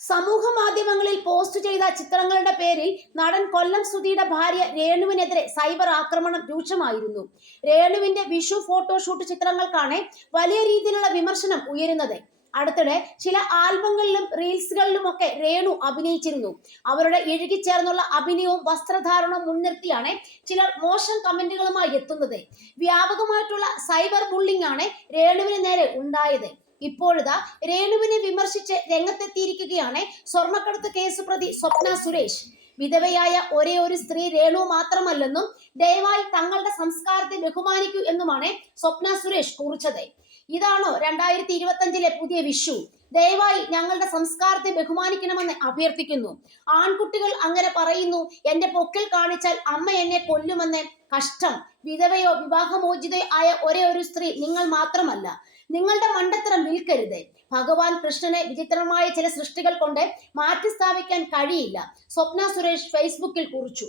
സമൂഹ മാധ്യമങ്ങളിൽ പോസ്റ്റ് ചെയ്ത ചിത്രങ്ങളുടെ പേരിൽ നടൻ കൊല്ലം സുധിയുടെ ഭാര്യ രേണുവിനെതിരെ സൈബർ ആക്രമണം രൂക്ഷമായിരുന്നു. രേണുവിന്റെ വിഷു ഫോട്ടോഷൂട്ട് ചിത്രങ്ങൾക്കാണ് വലിയ രീതിയിലുള്ള വിമർശനം ഉയരുന്നത്. അടുത്തിടെ ചില ആൽബങ്ങളിലും റീൽസുകളിലുമൊക്കെ രേണു അഭിനയിച്ചിരുന്നു. അവരുടെ ഇഴുകിച്ചേർന്നുള്ള അഭിനയവും വസ്ത്രധാരണവും മുൻനിർത്തിയാണ് ചിലർ മോശം കമന്റുകളുമായി എത്തുന്നത്. വ്യാപകമായിട്ടുള്ള സൈബർ ബുള്ളിംഗ് ആണ് രേണുവിന് നേരെ ഉണ്ടായത്. ഇപ്പോഴിതാ രേണുവിനെ വിമർശിച്ച് രംഗത്തെത്തിയിരിക്കുകയാണ് സ്വർണക്കടത്ത് കേസ് പ്രതി സ്വപ്ന സുരേഷ്. വിധവയായ ഒരേ ഒരു സ്ത്രീ രേണു മാത്രമല്ലെന്നും ദയവായി തങ്ങളുടെ സംസ്കാരത്തെ ബഹുമാനിക്കൂ എന്നുമാണ് സ്വപ്ന സുരേഷ് കുറിച്ചത്. ഇതാണോ രണ്ടായിരത്തി ഇരുപത്തഞ്ചിലെ പുതിയ വിഷു? ദയവായി ഞങ്ങളുടെ സംസ്കാരത്തെ ബഹുമാനിക്കണമെന്ന് അഭ്യർത്ഥിക്കുന്നു. ആൺകുട്ടികൾ അങ്ങനെ പറയുന്നു എന്റെ പൊക്കിൽ കാണിച്ചാൽ അമ്മ എന്നെ കൊല്ലുമെന്ന്. കഷ്ടം. വിധവയോ വിവാഹമോചിതയോ ആയ ഒരേ ഒരു സ്ത്രീ നിങ്ങൾ മാത്രമല്ല. നിങ്ങളുടെ മണ്ടത്തരം വിൽക്കരുത്. ഭഗവാൻ കൃഷ്ണനെ വിചിത്രമായ ചില സൃഷ്ടികൾ കൊണ്ട് മാറ്റിസ്ഥാപിക്കാൻ കഴിയില്ല. സ്വപ്ന സുരേഷ് ഫേസ്ബുക്കിൽ കുറിച്ചു.